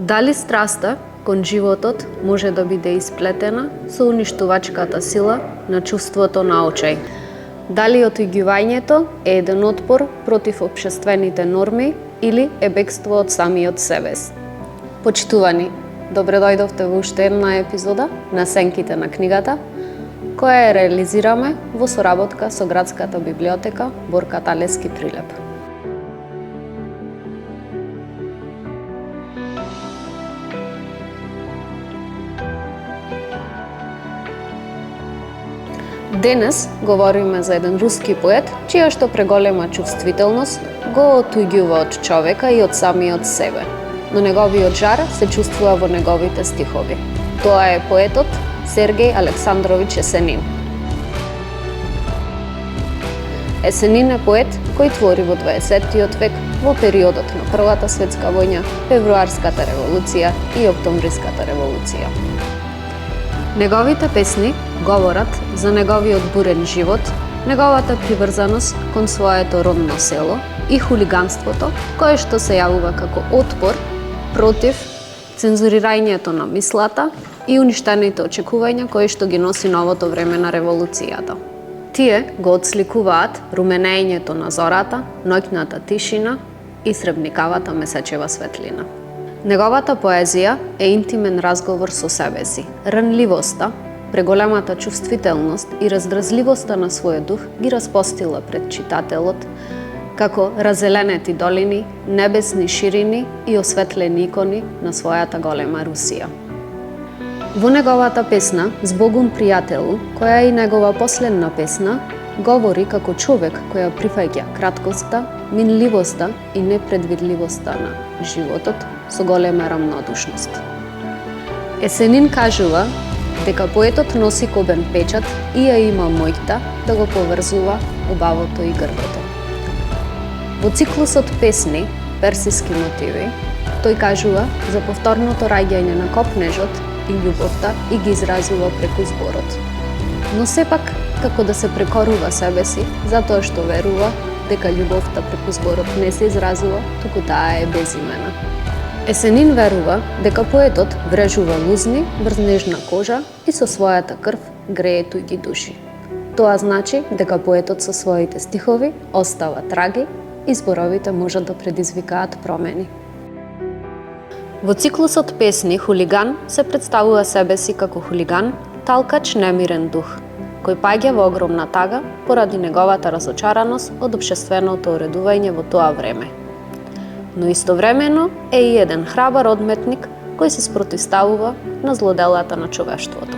Дали страста кон животот може да биде исплетена со уништувачката сила на чувството на очај? Дали отуѓувањето е еден отпор против општествените норми или е бегство од самиот себе? Почитувани, добре дојдовте во уште една епизода на Сенките на книгата, која ја реализираме во соработка со Градската библиотека Борка Талевски Прилеп. Денес говориме за еден руски поет, чија што преголема чувствителност го отуѓува од човека и од самиот себе, но неговиот жар се чувствува во неговите стихови. Тоа е поетот Сергеј Александрович Есенин. Есенин е поет кој твори во 20-тиот век во периодот на Првата светска војна, Февруарската револуција и Октомвриската револуција. Неговите песни говорат за неговиот бурен живот, неговата приврзаност кон своето родно село и хулиганството, кое што се јавува како отпор против цензурирањето на мислата и уништените очекувања кои што ги носи новото време на револуцијата. Тие го отсликуваат руменењето на зората, ноќната тишина и сребникавата месечева светлина. Неговата поезија е интимен разговор со себе си. Ранливоста, преголемата чувствителност и раздразливоста на својот дух ги распостила пред читателот како разеленети долини, небесни ширини и осветлени икони на својата голема Русија. Во неговата песна "Збогум пријателу", која е и негова последна песна, говори како човек која прифаќа краткоста, минливоста и непредвидливоста на животот со голема рамнодушност. Есенин кажува дека поетот носи кобен печат и ја има моќта да го поврзува убавото и грдото. Во циклусот песни "Персиски мотиви", тој кажува за повторното раѓање на копнежот и љубовта и ги изразува преку зборот. Но сепак, како да се прекорува себе си, затоа што верува дека љубовта преку зборот не се изразува, туку таа е безимена. Есенин верува дека поетот врежува лузни врз нежна кожа и со својата крв грее туѓи души. Тоа значи дека поетот со своите стихови остава траги и зборовите можат да предизвикаат промени. Во циклусот песни "Хулиган" се представува себе си како хулиган, талкач немирен дух, кој паѓа во огромна тага поради неговата разочараност од општественото уредување во тоа време. Но истовремено е и еден храбар одметник кој се спротивставува на злоделата на човештвото.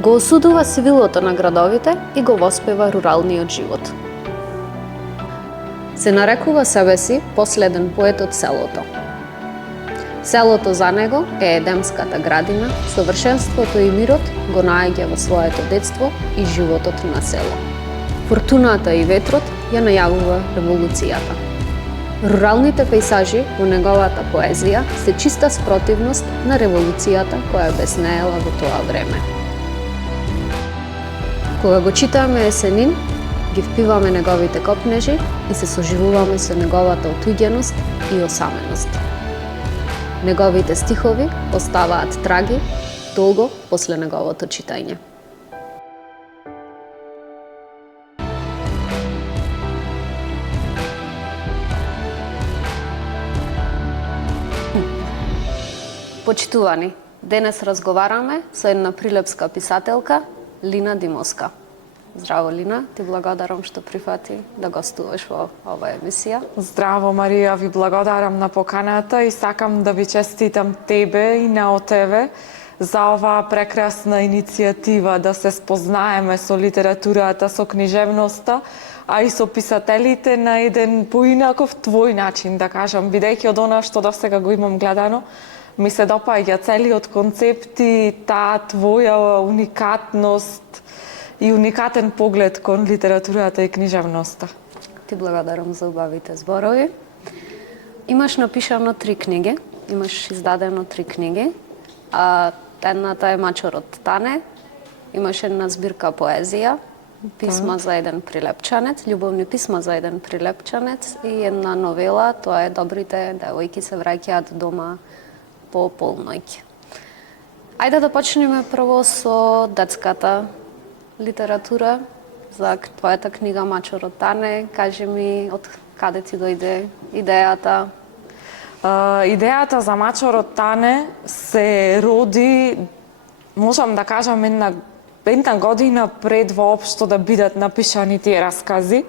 Го осудува сивилото на градовите и го воспева руралниот живот. Се нарекува себе си последен поет од селото. Селото за него е едемската градина, совршенството и мирот го наоѓа во своето детство и животот на село. Фортуната и ветрот ја најавува револуцијата. Руралните пејзажи во неговата поезија се чиста спротивност на револуцијата која безнеела во тоа време. Кога го читаме Есенин, ги впиваме неговите копнежи и се соживуваме со неговата отуѓеност и осаменост. Неговите стихови оставаат траги долго после неговото читање. Почитувани, денес разговараме со една прилепска писателка, Лина Димовска. Здраво, Лина, ти благодарам што прифати да гостуваш во оваа емисија. Здраво, Марија, ви благодарам на поканата и сакам да ви честитам тебе и на ОТВ за оваа прекрасна иницијатива да се спознаеме со литературата, со книжевноста, а и со писателите на еден поинаков твој начин, да кажам, бидејќи од она што досега го имам гледано, ми се допаѓа целиот концепт и таа твоја уникатност и уникатен поглед кон литературата и книжевноста. Ти благодарам за убавите зборови. Имаш напишано 3 книги, имаш издадено 3 книги. Едната е Мачорот Тане, имаш една збирка поезија Писма за еден прилепчанец, љубовни писма за еден прилепчанец и една новела, тоа е Добрите девојки се враќаат дома по полноќ. Ајде да почнеме прво со детската литература, за твојата книга Мачорот Тане. Кажи ми од каде ти дојде идејата? Идејата за Мачорот Тане се роди, можам да кажам, една година пред воопшто да бидат напишани тие раскази.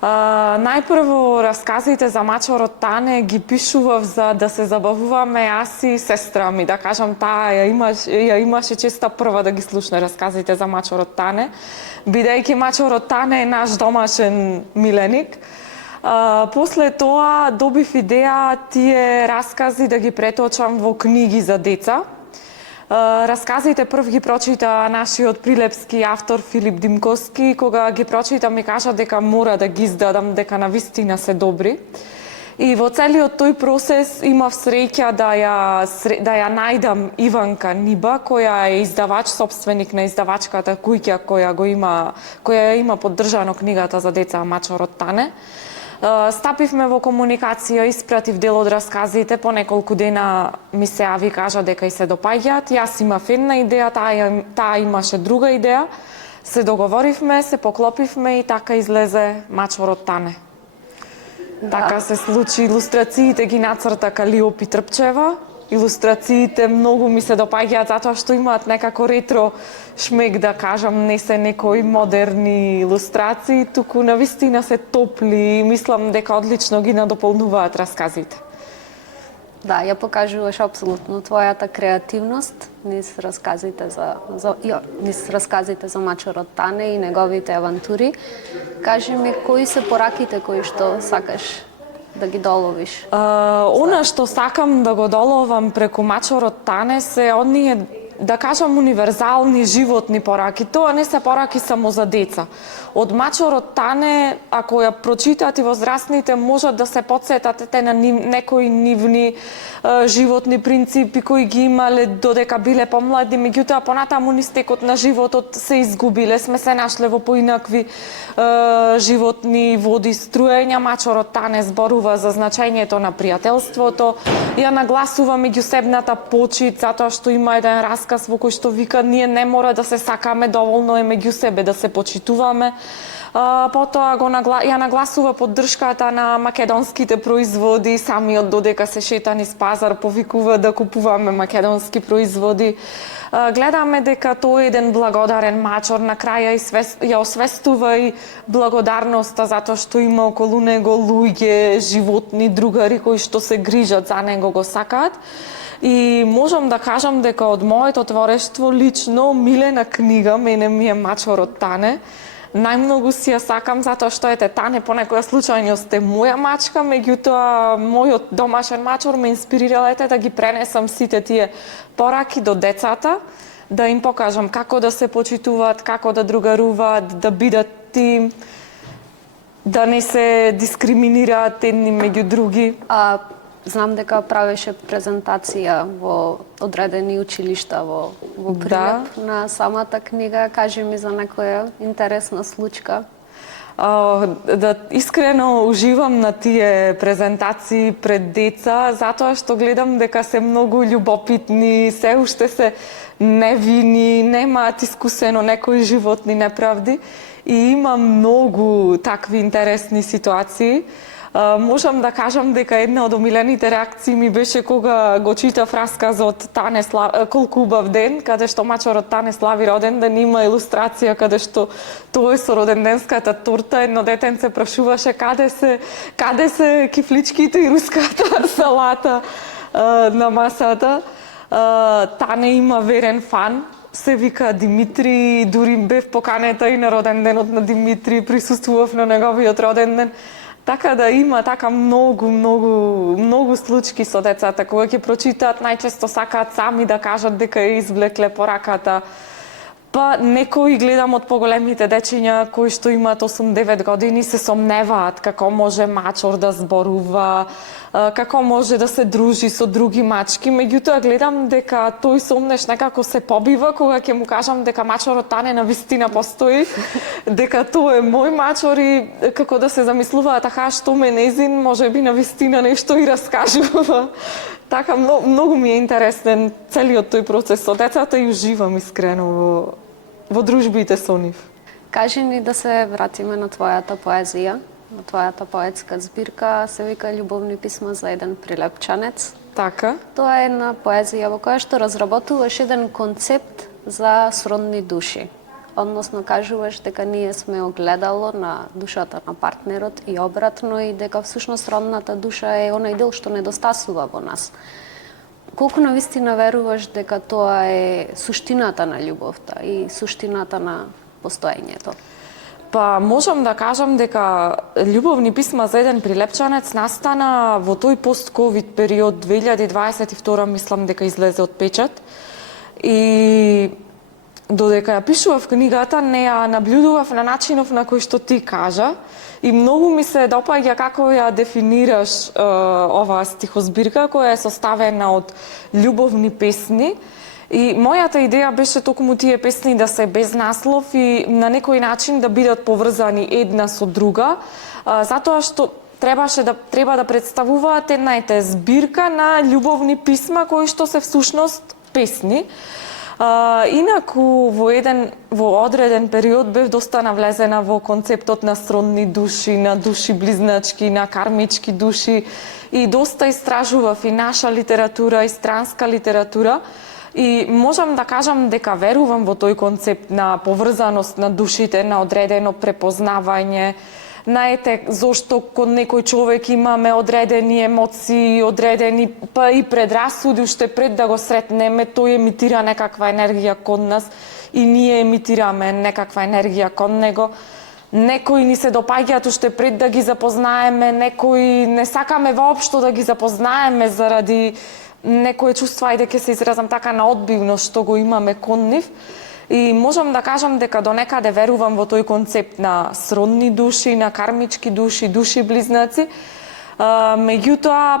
Најпрво расказите за Мачорот Тане ги пишував за да се забавуваме јас и сестра ми, да кажам, таа ја имаше честа прва да ги слушне расказите за Мачорот Тане, бидејќи Мачорот Тане е наш домашен миленик. После тоа добив идеја тие раскази да ги преточам во книги за деца. Расказите прв ги прочита нашиот прилепски автор Филип Димковски. Кога ги прочита ми кажа дека мора да ги издадам, дека навистина се добри. И во целиот тој процес имав среќа да ја најдам Иванка Ниба, која е издавач, собственик на издавачката куќа која има поддржано книгата за деца Мачорот Тане. Стапивме во комуникација, испратив дел од расказите, по неколку дена ми се јави, кажа дека и се допаѓаат. Јас имав една идеја, таа имаше друга идеја. Се договоривме, се поклопивме и така излезе Мачорот Тане. Да. Така се случи, илустрациите ги нацрта Калиопи Трпчева. Илустрациите многу ми се допаѓаат затоа што имаат некако ретро шмек, да кажам, не се некои модерни илустрации, туку навистина се топли и мислам дека одлично ги надополнуваат расказите. Да, ја покажуваш апсолутно твојата креативност низ расказите за Мачорот Тане и неговите авантури. Кажи ми, кои се пораките кои што сакаш да ги доловиш? Она што сакам да го доловам преку Мачорот Тане се оние, да кажам, универзални животни пораки. Тоа не се пораки само за деца. Од Мачорот Тане, ако ја прочитате возрастните, можат да се потсетате на некои нивни животни принципи кои ги имале додека биле помлади, меѓутоа понатаму низ текот на животот се изгубиле, сме се нашле во поинакви животни води, струења. Мачорот Тане зборува за значењето на пријателството, ја нагласува меѓусебната почит, затоа што има еден расказ во кој што вика ние не мора да се сакаме, доволно е меѓу себе да се почитуваме. Потоа ја нагласува поддршката на македонските производи, самиот додека се шета низ пазар повикува да купуваме македонски производи. Гледаме дека тој е еден благодарен мачор, на краја ја освестува и благодарноста затоа што има околу него луѓе, животни, другари кои што се грижат за него, го сакаат. И можам да кажам дека од моето творештво лично милена книга мене ми е Мачорот Тане. Најмногу си ја сакам затоа што ете Тане по некоја случајност е моја мачка, меѓутоа мојот домашен мачор ме инспирирал да ги пренесам сите тие пораки до децата, да им покажам како да се почитуваат, како да другаруваат, да бидат тим, да не се дискриминираат едни меѓу други. Знам дека правеше презентација во одредени училишта во Прилеп на самата книга. Кажи ми за некоја интересна случка. Да, искрено уживам на тие презентации пред деца, затоа што гледам дека се многу љубопитни, се уште се невини, немаат искусено некои животни неправди и има многу такви интересни ситуации. Можам да кажам дека една од омилените реакции ми беше кога го читав расказот Тане колку убав ден, каде што Мачорот Тане слави роден ден, има илустрација каде што тој со роденденската торта, едно детенце прашуваше каде се кифличките и руската салата на масата. Тане има верен фан, се вика Димитри, дури бев поканета и на роден денот на Димитри, присуствував на неговиот роден ден. Така да има многу случки со децата, кога ќе прочитаат, најчесто сакаат сами да кажат дека ја извлекле пораката. Па некои гледам од поголемите дечиња кои што имаат 8-9 години се сомневаат како може мачор да зборува, како може да се дружи со други мачки, меѓутоа гледам дека тој сомнеш некако се побива кога ќе му кажам дека мачорот тане на вистина постои, дека тоа е мој мачор и како да се замислуваат така што ме незин можеби на вистина нешто и раскажува. Така, многу ми е интересен целиот тој процес со децата и уживам искрено во дружбите со нив. Кажи ни да се вратиме на твојата поезија, на твојата поетска збирка, се вика Љубовни писма за еден прилепчанец. Така. Тоа е една поезија во која што разработуваш еден концепт за сродни души. Односно, кажуваш дека ние сме огледало на душата на партнерот и обратно и дека всушност родната душа е онај дел што недостасува во нас. Колку навистина веруваш дека тоа е суштината на љубовта и суштината на постоењето? Па можам да кажам дека Љубовни писма за еден прилепчанец настана во тој пост-ковид период 2022, мислам дека излезе од печат. И додека ја пишував книгата, не ја наблюдував на начинов на кој што ти кажа и многу ми се допаѓа како ја дефинираш оваа стихозбирка која е составена од љубовни песни. И мојата идеја беше токму тие песни да се без наслов и на некој начин да бидат поврзани една со друга, затоа што треба да представуваат една збирка на љубовни писма кои што се всушност песни. Инаку во одреден период бев доста навлезена во концептот на сродни души, на души близначки, на кармички души и доста истражував и наша литература и странска литература. И можам да кажам дека верувам во тој концепт на поврзаност на душите, на одредено препознавање. Знаете, зошто код некој човек имаме одредени емоции, одредени па и предрасуди, уште пред да го сретнеме, тој емитира некаква енергија код нас и ние емитираме некаква енергија код него. Некои ни се допаѓаат уште пред да ги запознаеме, некои не сакаме воопшто да ги запознаеме заради некои чувства, ајде ќе се изразам така, на одбивност што го имаме кон нив. И можам да кажам дека до некаде верувам во тој концепт на сродни души, на кармички души, души близнаци. Меѓутоа,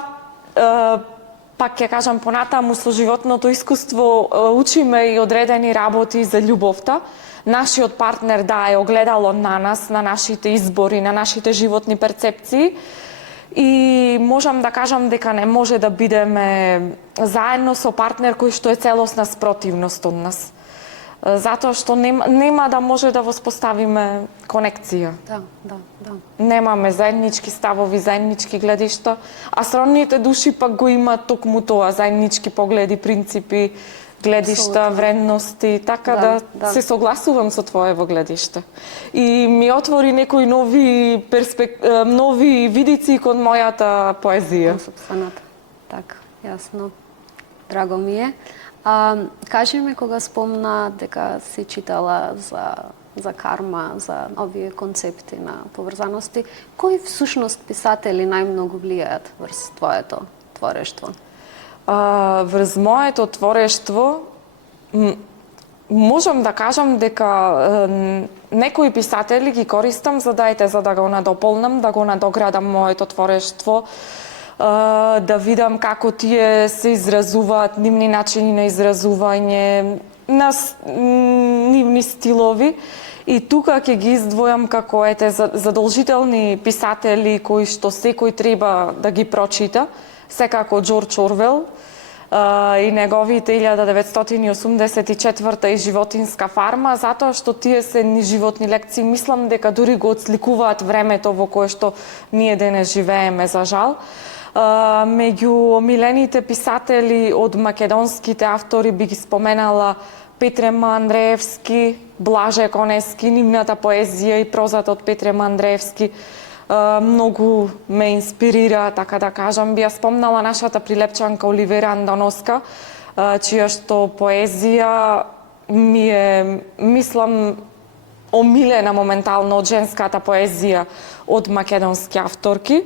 пак ќе кажам понатаму со животното искуство, учиме и одредени работи за љубовта. Нашиот партнер е огледало на нас, на нашите избори, на нашите животни перцепции. И можам да кажам дека не може да бидеме заедно со партнер кој што е целосна спротивност од нас. Затоа што нема да може да воспоставиме конекција. Да. Немаме заеднички ставови, заеднички гледишта, а сродните души пак го имаат токму тоа, заеднички погледи, принципи, гледишта, вредности, така да се согласувам со твоево гледиште. И ми отвори некои нови нови видици кон мојата поезија. Кон сопствената. Така, јасно. Драго ми е. Кажи ми, кога спомна дека си читала за карма, за овие концепти на поврзаности, кои всушност писатели најмногу влијаат врз твоето творештво? Врз моето творештво можам да кажам дека некои писатели ги користам за да го надополнам, да го надоградам моето творештво, да видам како тие се изразуваат, нивни начини на изразување, на нивни стилови. И тука ќе ги издвојам како задолжителни писатели кои што секој треба да ги прочита, секако Џорџ Орвел и неговите 1984 и Животинска фарма, затоа што тие се ни животни лекции, мислам дека дури го отсликуваат времето во кое што ние денес живееме, за жал. Меѓу омилените писатели од македонските автори би ги споменала Петрема Андреевски, Блаже Конески, нивната поезија и прозата од Петрема Андреевски многу ме инспирира, така да кажам. Би ја спомнала нашата прилепчанка Оливера Андоноска, чија што поезија ми е, мислам, омилена моментално од женската поезија од македонски авторки.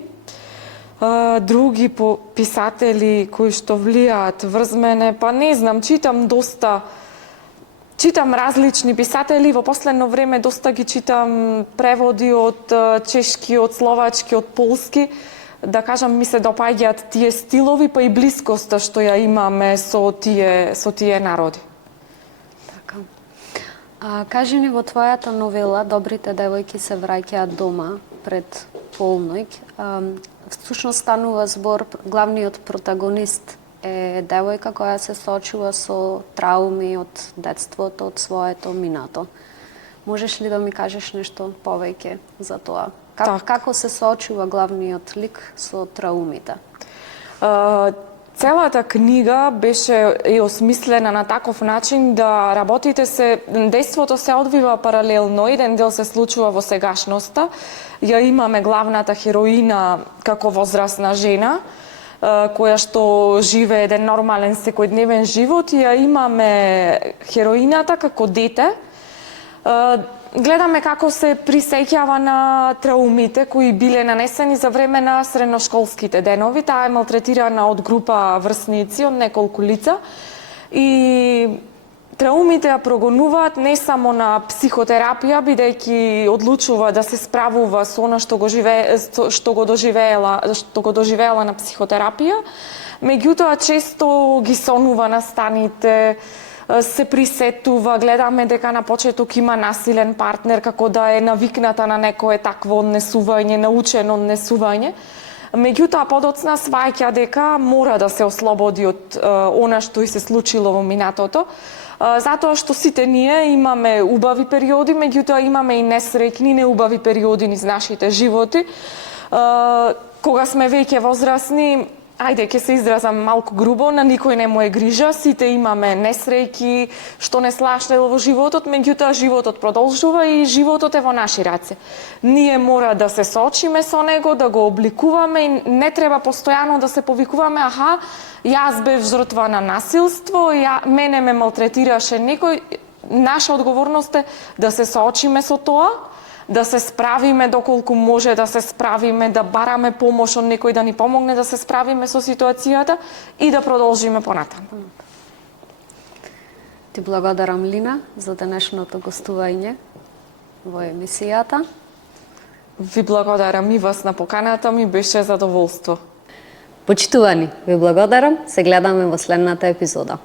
Други писатели кои што влијаат врз мене, па не знам, читам доста читам различни писатели, во последно време доста ги читам преводи од чешки, од словачки, од полски. Да кажам, ми се допаѓаат тие стилови, па и блискоста што ја имаме со тие народи. Така. Кажи ни, во твојата новела Добрите девојки се враќаат дома пред полноќ. Всушност станува збор, главниот протагонист е девојка која се соочува со трауми од детството, од своето минато. Можеш ли да ми кажеш нешто повеќе за тоа? Како се соочува главниот лик со траумите? Целата книга беше осмислена на таков начин да работите дејството се одвива паралелно, еден дел се случува во сегашноста. Ја имаме главната хероина како возрастна жена, која што живее еден нормален секојдневен живот, и ја имаме хероината како дете. Гледаме како се присеќава на траумите кои биле нанесени за време на средношколските денови. Таа е малтретирана од група врсници, од неколку лица. И траумите ја прогонуваат не само на психотерапија, бидејќи одлучува да се справува со она што го доживеела на психотерапија. Меѓутоа, често ги сонува настаните, се присетува, гледаме дека на почеток има насилен партнер, како да е навикната на некое такво однесување, научено однесување. Меѓутоа, подоцна сваќа дека мора да се ослободи од она што и се случило во минатото, затоа што сите ние имаме убави периоди, меѓутоа имаме и несреќни, неубави периоди низ нашите животи. Кога сме веќе возрастни, ајде, ќе се изразам малку грубо, на никој не му е грижа, сите имаме несреќи, што не слаштело во животот, меѓутоа животот продолжува и животот е во наши раце. Ние мора да се соочиме со него, да го обликуваме и не треба постојано да се повикуваме, аха, јас бев жртва на насилство, мене ме малтретираше некој. Наша одговорност е да се соочиме со тоа, да се справиме доколку може да се справиме, да бараме помош од некој да ни помогне да се справиме со ситуацијата и да продолжиме понатаму. Ти благодарам, Лина, за денешното гостување во емисијата. Ви благодарам и вас на поканата, ми беше задоволство. Почитувани, ви благодарам, се гледаме во следната епизода.